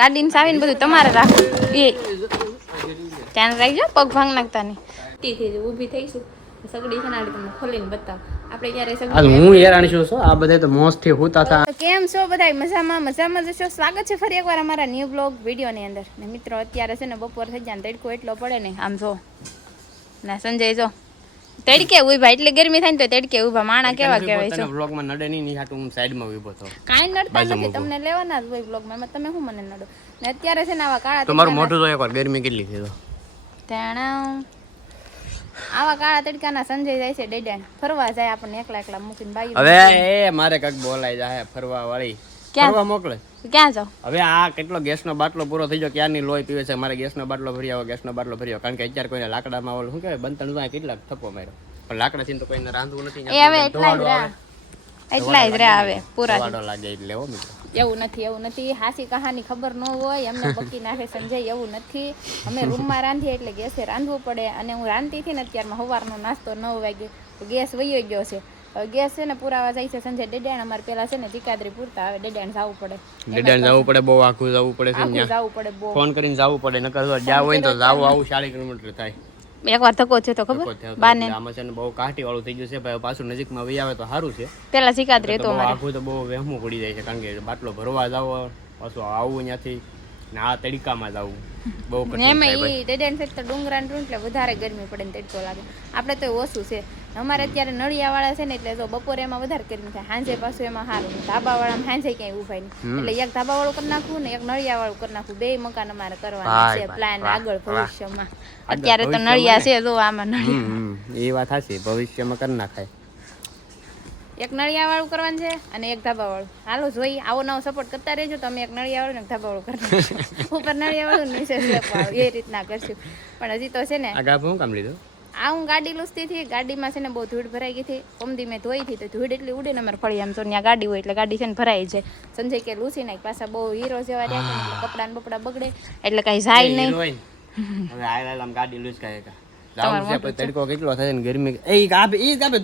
ગાડીને સાવીને બધું તમારે રાખવું એ ધ્યાન રાખજો પગ ભાંગ નાખતા નહીં ઊભી થઈશું સગડી છે ને તમને ખોલીને બતાવ આપણે ક્યારે સગડી હું હેરાન છું આ બધા તો મોસ્ટથી હોતા હતા કેમ છો બધા મજામાં જશો સ્વાગત છે ફરી એકવાર અમારા ન્યૂ બ્લોગ વિડીયોની અંદર ને મિત્રો અત્યારે છે ને બપોર થઈ જાય ને તડકો એટલો પડે ને આમ જો ના સંજય જો તડકે ઉભા એટલે ગરમી થાય ને તો તડકે ઉભા માણા કેવા કહેવાય છે બ્લોગમાં નડે નહીં હાટું હું સાઈડમાં ઊભો હતો કાંઈ નડતા નથી તમને લેવાના જ હોય બ્લોગમાં તમે શું મને નડો ને અત્યારે છે ને આવા કાળા તમારું મોઢું તો એકવાર ગરમી કેટલી થઈ તો તેણા આવા કાળા તડકાના સંજય જાય છે ડેડાન ફરવા જાય આપણને એકલા મૂકીને બાઈ હવે એ મારે કઈક બોલાય જાય ફરવા વાળી ફરવા મોકલે ક્યાં જાવ હવે આ કેટલો ગેસનો બાટલો પૂરો થઈ ગયો ક્યારની લોહી પીવે છે મારે ગેસનો બાટલો ભરી આવો કારણ કે અત્યારે કોઈને લાકડામાં ઓલું શું કહેવાય બનતણ તો કેટલાક થપ્પો માર્યો પણ લાકડાથી તો કોઈને રાંધવું નથી એ હવે એટલા જ રહ્યા હવે પૂરા લાગે એટલે હો મિત્રો એવું નથી હાસી કહાની ખબર ન હોય અમને બકી નાખે સંજય એવું નથી અમે રૂમમાં રાંધીએ એટલે ગેસે રાંધવું પડે અને હું રાંધતી હતી ને અત્યારમાં સવારનો નાસ્તો 9 વાગે ગેસ વયો ગયો છે ગેસ છે ને પુરાવા જાય છે સંજય ડેડાણ અમારે પેલા છે ને ચીકાદરી પૂરતા આવે ડેડાણ જવું પડે બહુ આખું જવું પડે ફોન કરીને જવું પડે નકર જ્યાં હોય તો જાવું આવું 40 કિલોમીટર થાય એકવાર થકો છે તો ખબર બાને આમાં છે ને બહુ કાઠી વાળું થઈ ગયું છે ભાઈ પાછું નજીકમાં વહી આવે તો સારું છે પેલા ચીકાદરી હતો અમારે આખું તો બહુ વહેમું પડી જાય છે કારણ કે બાટલો ભરવા જાવ પાછું આવું ત્યાંથી ને આ તડકામાં જવું બહુ એમાં ઈ ડેડાણ છે તો ડુંગરા ને એટલે વધારે ગરમી પડે ને તડકો લાગે આપણે તો ઓછું છે અમારે અત્યારે નળિયા વાળા છે ને એટલે જો બપોરે એમાં વધારે ગરમી થાય સાંજે પાછું એમાં સારું ધાબા વાળામાં સાંજે ક્યાંય ઉભાય નહીં એટલે એક ધાબા વાળું કરી નાખવું ને એક નળિયા વાળું કરી નાખવું બે મકાન અમારે કરવાના છે પ્લાન આગળ ભવિષ્યમાં અત્યારે તો નળિયા છે જો આમાં નળિયા એ વાત સાચી ભવિષ્યમાં કરી નાખાય એક નળિયા વાળું કરવાનું છે અને એક ધાબા વાળું હાલો જોઈ આવો નવો સપોર્ટ કરતા રહેજો તમે એક નળિયા વાળું ને એક ધાબા વાળું કરી ઉપર નળિયા વાળું નીચે સ્લેબ વાળું એ રીતના કરશું પણ હજી તો છે ને આ ગાભું કામ લીધું આ હું ગાડી લૂસતી હતી ગાડીમાં છે ને બહુ ધૂળ ભરાઈ ગઈ હતી કોમદી મેં ધોઈ હતી તો ધૂળ એટલી ઉડે ને અમારે ફળી આમ તો ત્યાં ગાડી હોય એટલે ગાડી છે ને ભરાઈ જાય સંજય કે લૂસી નાખ પાછા બહુ હીરો જેવા રહ્યા એટલે કપડા ને બપડા બગડે એટલે કઈ જાય નહીં હવે આમ ગાડી લૂસ કાય તડકો કેટલો થાય ને ગરમી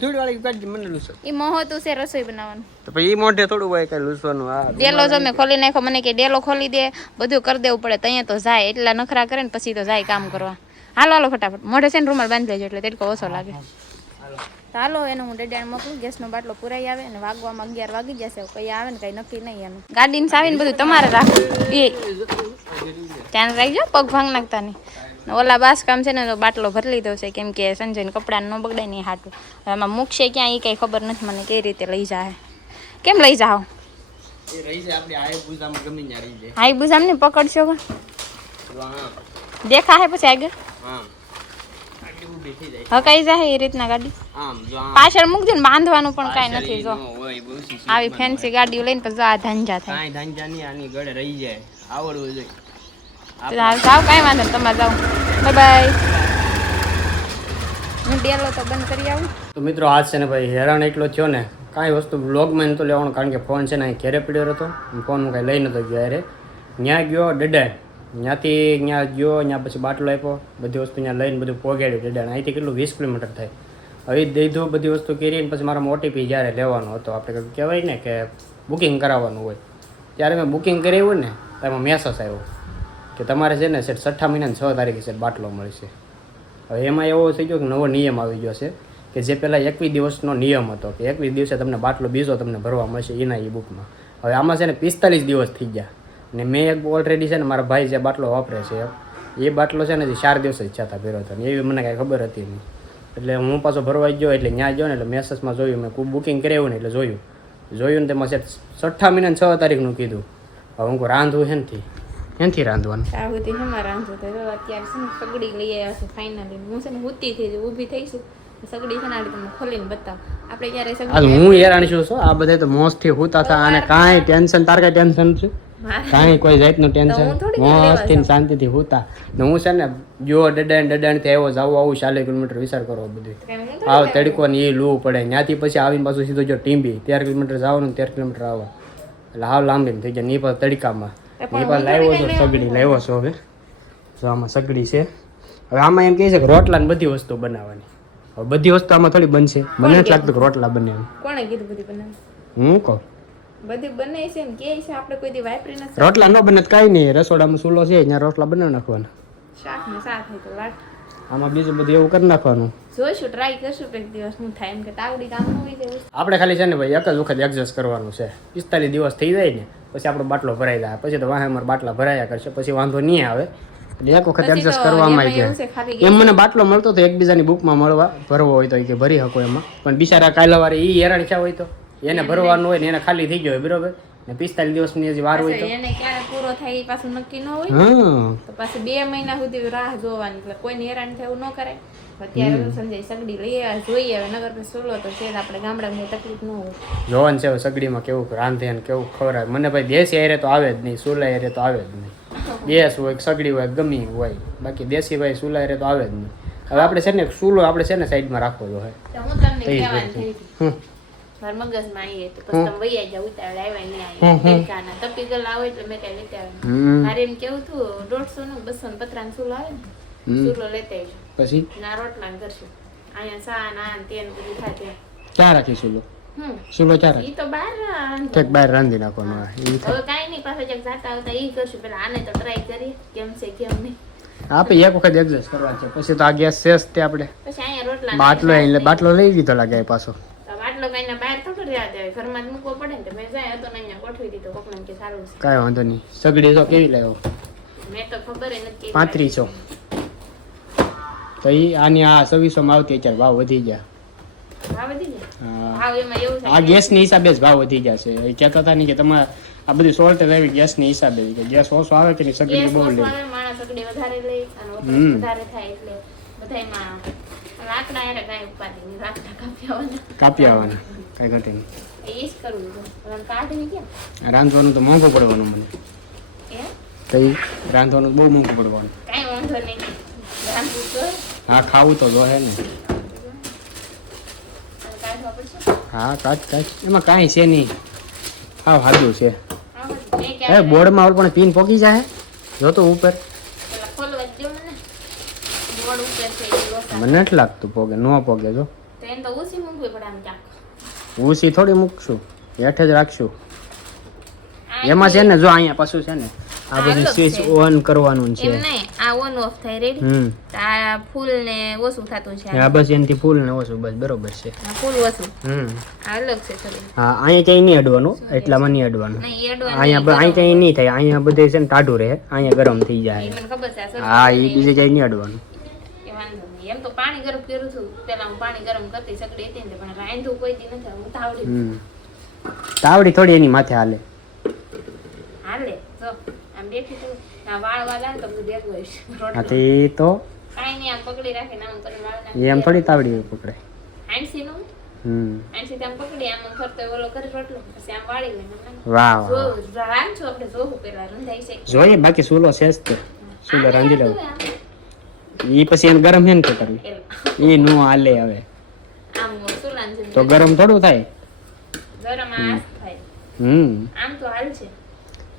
ધૂળ વાળી ગાડી મને લૂસો એ મોહતું છે રસોઈ બનાવવાનું તો પછી ઈ મોઢે થોડું હોય કઈ લૂસવાનું ડેલો જો મેં ખોલી નાખ્યો મને કે ડેલો ખોલી દે બધું કરી દેવું પડે ત્યાં તો જાય એટલા નખરા કરે ને પછી તો જાય કામ કરવા હાલો ફટાફટ મોઢે છે ને રૂમાલ બાંધી લેજો એટલે તડકો ઓછો લાગે હાલો એને હું ડેડાણ મોકલું ગેસનો બાટલો પુરાઈ આવે અને વાગવામાં 11 વાગી જશે કઈ આવે ને કઈ નક્કી નહીં એનું ગાડીને સાવીને બધું તમારે રાખવું એ ધ્યાન રાખજો પગ ભાંગ નાખતા નહીં ઓલા બાસ કામ છે ને તો બાટલો ભરી લીધો છે કેમ કે સંજયને કપડાને ન બગડે નહીં હાટું એમાં મૂકશે ક્યાં એ કંઈ ખબર નથી મને કઈ રીતે લઈ જાય કેમ લઈ જાઓ હાઈ બુઝામ ને પકડશો દેખા હે પછી આગળ હકાઈ જાય એ રીતના ગાડી પાછળ મૂકજો ને બાંધવાનું પણ કઈ નથી જો આવી ફેન્સી ગાડીઓ લઈને પછી આ ધાંજા થાય જાવ કઈ વાંધો નહીં તમારે જાવ બાય બાય હું ડેલો તો બંધ કરી આવું તો મિત્રો આજ છે ને ભાઈ હેરાન એટલો થયો ને કાંઈ વસ્તુ બ્લોગમાં નહોતો લેવાનો કારણ કે ફોન છે ને અહીં ઘેરે પડ્યો હતો ફોન હું કાંઈ લઈ નહોતો ગયો અરે ત્યાં ગયો ડેડાણ ત્યાંથી ત્યાં ગયો ત્યાં પછી બાટલો આપ્યો બધી વસ્તુ ત્યાં લઈને બધું પોગાડ્યું ડેડાણ અહીંથી કેટલું 20 કિલોમીટર થાય હવે દીધું બધી વસ્તુ કરીને પછી મારા ઓટીપી જ્યારે લેવાનો હતો આપણે કહેવાય ને કે બુકિંગ કરાવવાનું હોય ત્યારે મેં બુકિંગ કરાવ્યું ને તેમાં મેસેજ આવ્યો કે તમારે છે ને સેટ 6 મહિનાની 6 તારીખે સેટ બાટલો મળશે હવે એમાં એવો થઈ ગયો કે નવો નિયમ આવી ગયો છે કે જે પહેલાં 21 દિવસનો નિયમ હતો કે 21 દિવસે તમને બાટલો બીજો તમને ભરવા મળશે એના એ બુકમાં હવે આમાં છે ને 45 દિવસ થઈ ગયા ને મેં એક ઓલરેડી છે ને મારા ભાઈ જે બાટલો વાપરે છે એ બાટલો છે ને 4 દિવસ જ છતાં ભર્યો હતો ને એવી મને કાંઈ ખબર હતી નહીં એટલે હું પાછો ભરવા ગયો એટલે ત્યાં ગયો ને એટલે મેસેજમાં જોયું મેં ખૂબ બુકિંગ કરાવ્યું ને એટલે જોયું ને તેમાં સેટ 6 મહિનાની 6 તારીખનું કીધું હવે હું રાંધવું એનથી રાંધવાનું સાહુથી હેમાં રાંધવું તો અત્યારે છે ને સગડી લઈ આવ્યા છે ફાઇનલી હું છે ને હુતી થઈ ઊભી થઈશું સગડી છે ને તમને ખોલીને બતાવ આપણે ક્યારે સગડી હું હેરાન છું આ બધા તો મોસ્ટથી હુતા હતા અને કાંઈ ટેન્શન તાર કાંઈ ટેન્શન છે કાંઈ કોઈ જાતનું ટેન્શન મોસ્ટથી શાંતિથી હુતા ને હું છે ને જો ડડાણથી આવ્યો જાવું 40 કિલોમીટર વિચાર કરો બધું આવ તડકો ને એ લૂ પડે ત્યાંથી પછી આવીને પાછું સીધો જો ટીંબી 13 કિલોમીટર જવાનું 13 કિલોમીટર આવવા એટલે હાવ લાંબી થઈ જાય ની પર તડકામાં એ પણ લાવ્યો છો સગડી લાવ્યો છો હવે જો આમાં સગડી છે હવે આમાં એમ કહે છે કે રોટલા ને બધી વસ્તુ બનાવવાની હવે બધી વસ્તુ આમાં થોડી બનશે મને નથી લાગતું કે રોટલા બને કોણે કીધું બધી બનાવ હું કહું બધું બને છે ને કે છે આપણે કોઈ દી વાપરી નથી રોટલા ન બને તો કાંઈ નહીં, રસોડામાં ચૂલો છે ત્યાં રોટલા બનાવી નાખવાના. શાક ને શાક હોય તો વાત આમાં બીજું બધું એવું કરી નાખવાનું. જોઈશું ટ્રાય કરશું એક દિવસ શું થાય એમ કે તાવડી કામ ન હોય તેવું આપણે ખાલી છે ને ભાઈ એક જ વખત એડજસ્ટ કરવાનું છે. 45 દિવસ થઈ જાય ને પછી આપણો બાટલો ભરાઈ જાય, પછી તો વાહે અમારા બાટલા ભરાયા કરશે, પછી વાંધો નહીં આવે. એટલે એક વખત એડજસ્ટ કરવામાં આવી જાય. એમ મને બાટલો મળતો તો એકબીજાની બુકમાં મળવા ભરવો હોય તો કે ભરી શકો એમાં, પણ બિચારા કાલે વારે એ હેરાન થયા હોય તો એને ભરવાનું હોય ને એને ખાલી થઈ ગયો હોય બરોબર ને 45 દિવસની હજી વાર હોય તો એને ક્યારે પૂરો થાય એ પાછું નક્કી ન હોય હા તો પાછું 2 મહિના સુધી રાહ જોવાની, એટલે કોઈને હેરાન થયું ન કરાય. અત્યારે તો સંજય સગડી લઈ આવે જોઈએ હવે નગર પર સોલો તો છે આપણે ગામડામાં તકલીફ ન હોય. જોવાનું છે હવે સગડીમાં કેવું રાંધે ને કેવું ખવડાવે. મને ભાઈ દેશી હારે તો આવે જ નહીં, સુલા હારે તો આવે જ નહીં. ગેસ હોય સગડી હોય ગમી હોય, બાકી દેશી ભાઈ સુલા હારે તો આવે જ નહીં. હવે આપણે છે ને સુલો આપણે છે ને સાઈડમાં રાખવો જોઈએ. તો હું તમને કહેવાની થઈ હતી મારા મગજમાં આવીએ તો પછી તમે વૈયા જાવ ઉતાવળ આવ્યા નહીં આવી બેકાના તપી ગયેલા આવે એટલે મેં કઈ લેતા આવ્યા. મારે એમ કેવું હતું 150 નું 250 નું સુલો આવે ને સુલો લેતા આવજો પછી ના રોટલા કરશું અહીંયા સા ના તેલ બધું થાય તે ક્યાં રાખી સુલો? સુલો ક્યાં રાખી? ઈ તો બહાર ઠેક બહાર રાંધી નાખવાનો. હવે કાંઈ નહીં પાછા જગ જાતા આવતા ઈ કરશું પેલા આને તો ટ્રાય કરીએ કેમ છે કેમ નહીં. આપણે એક વખત એડજસ્ટ કરવાનું છે, પછી તો આ ગેસ શેષ તે આપણે પછી અહીંયા રોટલા બાટલો એટલે બાટલો લઈ લીધો લાગે પાછો. બાટલો કઈ બહાર થોડું રહ્યા જાય ઘરમાં જ મૂકવો પડે ને તો મેં જાય હતો ને અહીંયા ગોઠવી દીધો કોકને કે સારું છે. કાંઈ વાંધો નહીં. સગડી તો કેવી લાવ્યો? મેં તો ખબર નથી 3500 તો ઈ આની આ 2600 માં આવતી અત્યારે ભાવ વધી ગયા. ભાવ વધી ગયા હા ભાવ એમાં એવું આ થાય ગેસની હિસાબે જ ભાવ વધી ગયા છે. એ કહેતા હતા ને કે તમારે આ બધી સોલ્ટેજ આવી ગેસની હિસાબે કે ગેસ ઓછો આવે કે નહીં સગડી બહુ લે. માણસ સગડી વધારે લે અને વપરાશ વધારે થાય એટલે બધાયમાં લાકડા યારે કાંઈ ઉપાધિ નહીં લાકડા કાપી આવવાના કાંઈ ઘટે નહીં. એ જ કરવું છે કાઢી ક્યાં રાંધવાનું તો મોંઘું પડવાનું મને એ તો ઈ રાંધવાનું બહુ મોંઘું પડવાનું. કાંઈ વાંધો નહીં રાંધવું તો હા ખાવું તો જોહે ને. કાઢવા પડશે હા કાચ એમાં કાંઈ છે નહીં, હા સાદું છે. હા મેં એ ક્યારે બોર્ડમાં ઓલ પણ પીન પોકી જાય જો તો ઉપર. પેલા ખોલવા જ દો મને બોર્ડ ઉપર છે એ લોસા મને નથી લાગતું પોગે, ન પોગે જો. તો એને તો ઓછી મૂકવી પડે આમ ક્યાંક ઉસી થોડી મૂકશું, હેઠે જ રાખશું. એમાં છે ને જો અહીંયા પાછું છે ને આ બધી સ્વિચ ઓન કરવાનું છે. એમ નહીં આ ઓન ઓફ થાય રેડી આ ફૂલ ને ઓછું થતું છે હા બસ એનાથી ફૂલ ને ઓછું બસ બરોબર છે. આ ફૂલ ઓછું આ અલગ છે થોડી હા અહીંયા ક્યાંય નહીં અડવાનું, એટલામાં નહીં અડવાનું. નહીં એડવાન્સ અહીંયા ક્યાંય નહીં થાય, અહીંયા બધે છે ને ટાઢું રહે, અહીંયા ગરમ થઈ જાય. મને ખબર છે આ સર હા એ બીજે ક્યાંય નહીં અડવાનું. એ વાંધો નહીં એમ તો પાણી ગરમ કર્યું છું પેલા હું પાણી ગરમ કરતી સગડી હતી ને પણ રાંધું કોઈ દી નથી હું તાવડી તાવડી થોડી એની માથે હાલે. હાલે જો આમ બેઠી તું ના વાળ વાળા ને તો બધું દેખવું હા હોય તો એ તો કાંઈ નહીં આમ પકડી રાખીને આમ કરી વાળ એમ થોડી તાવડી પકડે. આંસી નું આંસી આમ પકડી આમ ફરતો ઓલો કરી રોટલો પછી આમ વાળી લઈને વાહ જો રાંધજો આપણે જોવું પેલા રંધાઈ છે જોઈએ બાકી સુલો છે જ તે સુલો રાંધી લેવું. એ પછી એને ગરમ હેન કરવી એ નો હાલે હવે આમ સુલાન તો ગરમ થોડું થાય. ગરમ આ થાય આમ તો હાલ છે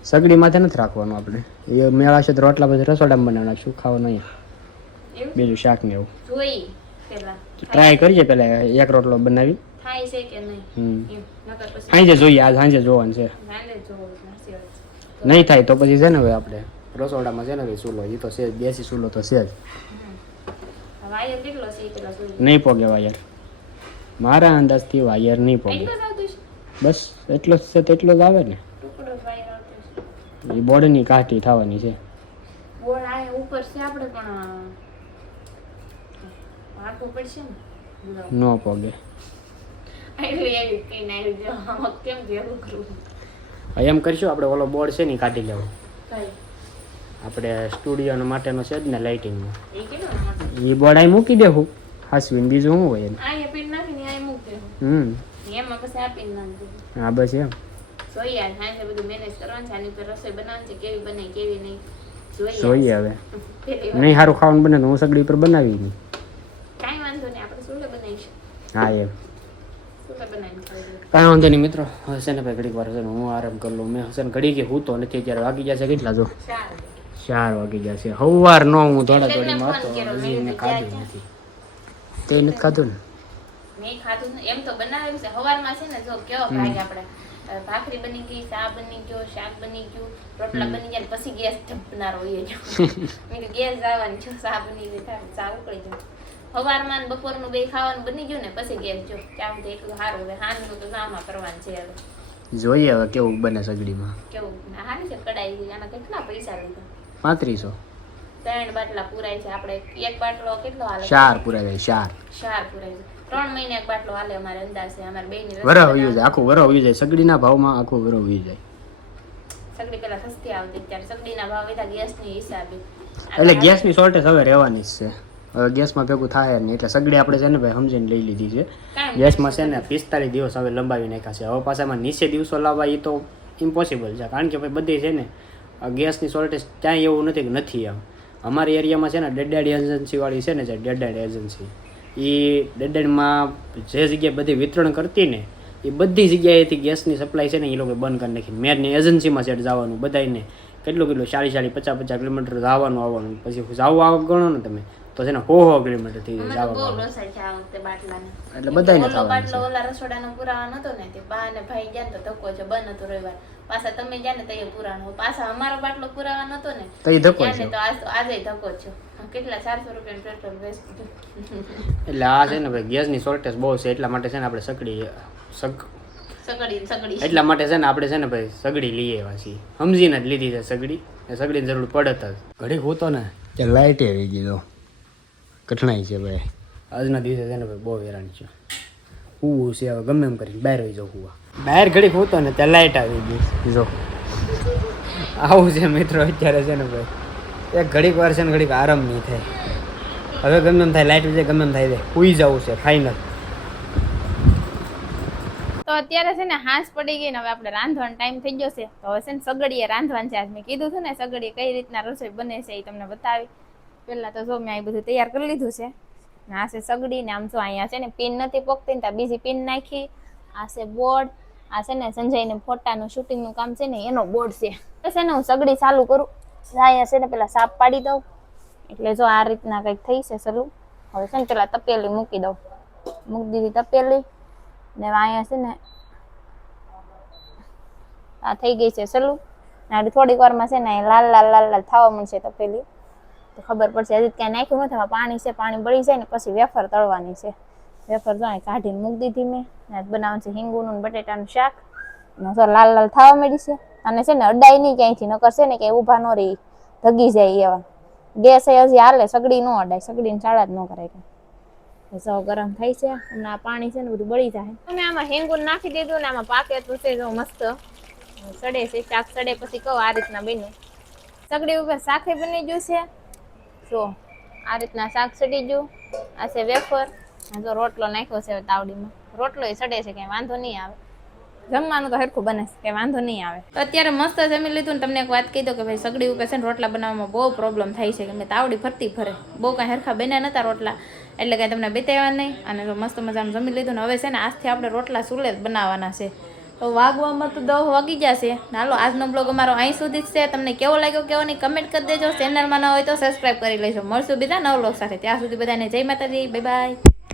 સગડી માથે નથી રાખવાનું આપણે. એ મેળાશે તો રોટલા પછી રસોડામાં બનાવી નાખશું, ખાવાનું અહીંયા એવું બીજું શાક ને એવું જોઈ પેલા ટ્રાય કરીએ પેલા એક રોટલો બનાવી. થાય છે કે નહીં એમ નકર પછી સાંજે જોઈએ, આજ સાંજે જોવાનું છે. રાંધે જોવું નથી હવે નહીં થાય તો પછી છે ને હવે આપણે રસોડામાં છે ને ભાઈ ચૂલો એ તો છે જ, દેશી ચૂલો તો છે જ. વાયર કેટલો છે એ પેલા જોઈ નહીં પોગે વાયર, મારા અંદાજથી વાયર નહીં પોગે. એટલો જ આવતું છે બસ એટલો જ છે તેટલો જ આવે ને. ટુકડો જ વાયર આવતો છે એ બોર્ડની કાઠી થવાની છે. બોર્ડ આ ઉપર છે આપણે પણ વાટવું પડશે ને ન પોગે. આવી એવી કઈ ના આવી કેમ ભેગું કરવું એમ કરીશું આપણે ઓલો બોર્ડ છે ને ઈ કાઢી લેવો. કઈ આપણે સ્ટુડિયો માટેનો છે જ ને લાઇટિંગનો એ કેટલો મોટો એ બોર્ડ અહીં મૂકી દેવું હાસવીને, બીજું શું હોય એને. આ પીન નાખીને આ મૂકી દેવું એમાં પછી આ પીન નાખી દેવું હા બસ એમ જોઈએ આ સાંજે બધું મેનેજ કરવાનું છે આની ઉપર રસોઈ બનાવવાની છે કેવી બને કેવી નહીં જોઈએ હવે. પેલી વાર નહીં સારું ખાવાનું બને તો હું સગડી ઉપર બનાવી નહીં. કાંઈ વાંધો નહીં આપણે સુલે બનાવીશું હા એમ સુલે બનાવીને ખાઈ લઈએ. કાંઈ વાંધો નહીં મિત્રો. હશે ને ભાઈ ઘડીક વાર હશે ને હું આરામ કરી લઉં. મેં હશે ને ઘડી કે હું તો નથી અત્યારે વાગી જશે કેટલા જો સારું 4 વાગી જશે. સવારનો હું દોડા એટલે દોડીમાં ફોન હતો, કર્યો, હજી મેં મેં કીધું ખાધું ક્યાં નથી. તે નથી ખાધું ને. મેં ખાધું ને એમ તો બનાવ્યું છે સવારમાં છે ને જો કેવો ભાગ આપણે ભાખરી બની ગઈ, ચા બની ગયો, શાક બની ગયું, રોટલા બની ગયા, પછી ગેસ ઢપનારો હોય જો મેં તો ગેસ આવવાની જો ચા બની ગઈ થાય ચા ઉકળી ગયું. સવારમાં ને બપોરનું બે ખાવાનું બની ગયું ને પછી ગેસ જો ત્યાં તો એટલું સારું હવે હાનનું તો ગામમાં કરવાનું છે હવે જોઈએ હવે કેવું બને સગડીમાં. કેવું હારી છે કડાઈ આના કેટલા પૈસા લીધા? 3500. 3 બાટલા પૂરાય છે આપણે એક બાટલો કેટલો હાલે? 4 પૂરાય જાય 4 પૂરાય છે 3 મહિને એક બાટલો હાલે અમારે અંદાજ છે અમારે બેયની વરહ વયું જાય આખું વરહ વયું જાય સગડીના ભાવમાં આખું વરહ વયું જાય. સગડી પેલા સસ્તી આવતી ત્યારે સગડીના ભાવ વધ્યા ગેસની હિસાબે એટલે ગેસની શોર્ટેજ હવે રહેવાની જ છે. હવે ગેસમાં ભેગું થાય નહીં એટલે સગડી આપણે છે ને ભાઈ સમજીને લઈ લીધી છે. ગેસમાં છે ને 45 દિવસ હવે લંબાવી નાખ્યા છે. હવે પાછામાં નીચે દિવસો લાવવા એ તો ઇમ્પોસિબલ છે કારણ કે ભાઈ બધી છે ને ગેસની શોર્ટેજ ક્યાંય એવું નથી કે નથી આમ. અમારી એરિયામાં છે ને ડેડ એજન્સીવાળી છે ને જે ડેડ એજન્સી એ ડેડમાં જે જગ્યાએ બધી વિતરણ કરતી ને એ બધી જગ્યાએથી ગેસની સપ્લાય છે ને એ લોકો બંધ કરી નાખી. મેરની એજન્સીમાં સેટ જવાનું બધાને કેટલું 40 50 કિલોમીટર જવાનું આવવાનું પછી જવું ગણો ને તમે તો છે ને 100 કિલોમીટર થઈ જાય જવાનું એટલે બધાને બાટલો ઓલા રસોડાનો પુરાવાનો હતો ને તે બા ને ભાઈ ગયા ને તો ધક્કો છે બંધ હતું રવિવાર પાછા તમે ગયા ને તો એ પુરાણો પાછા અમારો બાટલો પુરાવાનો હતો ને તો એ ધક્કો છે તો આજે ધક્કો છો કેટલા 400 રૂપિયાનું પેટ્રોલ વેસ્ટ એટલે આ છે ને ભાઈ ગેસની શોર્ટેજ બહુ છે એટલા માટે છે ને આપણે સગડી એટલા માટે છે ને આપણે છે ને ભાઈ સગડી લઈ આવ્યા છીએ સમજીને જ લીધી છે સગડી સગડીની જરૂર પડત જ ઘડીક હોતો ને કે લાઇટ આવી ગઈ તો કઠણાઈ છે ભાઈ આજના દિવસે છે ને ભાઈ બહુ હેરાન છે હું છે હવે ગમે એમ કરીને બહાર આવી જાઉં હુવા બહાર ઘડીક હોતો ને ત્યાં લાઇટ આવી ગઈ જો આવું છે મિત્રો અત્યારે છે ને ભાઈ એક ઘડીક વાર છે ને ઘડીક આરામ નહીં થાય હવે ગમે એમ થાય લાઇટ જાય ગમે એમ થાય સુઈ જવું છે ફાઇનલ. તો અત્યારે છે ને હાંસ પડી ગઈ ને હવે આપણે રાંધવાનો ટાઈમ થઈ ગયો છે તો હવે છે ને સગડીએ રાંધવાનું છે. આજ મેં કીધું હતું ને સગડી કઈ રીતના રસોઈ બને છે એ તમને બતાવી. પહેલા તો જો મેં આ બધું તૈયાર કરી લીધું છે ને આ છે સગડી ને આમ જો અહીંયા છે ને પિન નથી પોકતી ને ત્યાં બીજી પિન નાખી. આ છે બોર્ડ આ છે ને સંજયને ફોટાનું શૂટિંગનું કામ છે ને એનો બોર્ડ છે. છે ને હું સગડી ચાલુ કરું અહીંયા છે ને પેલા સાપ પાડી દઉં એટલે જો આ રીતના કંઈક થઈ છે શરૂ. હવે છે ને પેલા તપેલી મૂકી દઉં મૂકી દીધી તપેલી ને અહીંયા છે ને આ થઈ ગઈ છે સલું ને થોડીક વારમાં છે ને લાલ લાલ લાલ લાલ થવા મળશે તપેલી તો ખબર પડશે. હજી ક્યાંય નાખ્યું નથી એમાં પાણી છે પાણી બળી જાય ને પછી વેફર તળવાની છે. વેફર જો કાઢીને મૂકી દીધી મેં ને બનાવવાનું છે હિંગુનું બટેટાનું શાક ને જો લાલ લાલ થવા મળી છે. અને છે ને અડાઈ નહીં ક્યાંયથી નકર છે ને કે ઊભા ન રહી ધગી જાય એવા ગેસ હજી હાલે સગડી ન અડાય સગડીને ચાળા જ ન કરાય. સૌ ગરમ થાય છે અને આ પાણી છે ને બધું બળી જાય. મેં આમાં હિંગુન નાખી દીધું ને આમાં પાકેલું છે જો મસ્ત સડે છે શાક સડે પછી કહું આ રીતના બન્યું. સગડી ઉપર શાકે બની ગયું છે જો આ રીતના શાક સડી ગયું. આ છે વેફર જો રોટલો નાખ્યો છે તાવડીમાં રોટલો એ સડે છે કંઈ વાંધો નહીં આવે. જમવાનું તો હરખું બને છે કંઈ વાંધો નહીં આવે. તો અત્યારે મસ્ત જમી લીધું ને તમને એક વાત કહી દો કે ભાઈ સગડી ઉપર છે ને રોટલા બનાવવામાં બહુ પ્રોબ્લેમ થાય છે કે તાવડી ફરતી ફરે બહુ કાંઈ હરખા બન્યા નતા રોટલા એટલે કાંઈ તમને બતાવ્યા નહીં. અને જો મસ્ત મજાનું જમી લીધું ને હવે છે ને આજથી આપણે રોટલા ચૂલે જ બનાવવાના છે. તો વાગવામાં તો 10 વાગી જશે. હાલો આજનો બ્લોગ અમારો અહીં સુધી જ છે. તમને કેવો લાગ્યો કેવો નહીં કમેન્ટ કરી દેજો. ચેનલમાં ન હોય તો સબસ્ક્રાઈબ કરી લેજો. મળશું બીજા નવા બ્લોગ સાથે. ત્યાં સુધી બધાને જય માતાજી બાય બાય.